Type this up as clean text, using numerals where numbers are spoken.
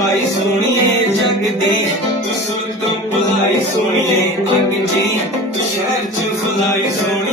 ਹਵਾਈ ਸੋਹਣੀਏ ਜੱਗ ਦੀ ਤੂੰ ਸੁਣ ਤੋਂ ਭਲਾਈ ਸੋਹਣੀਏ ਅੱਗ ਜੀ ਤੂੰ ਸ਼ਹਿਰ ਚ ਫਲਾਈ ਸੋਹਣੀ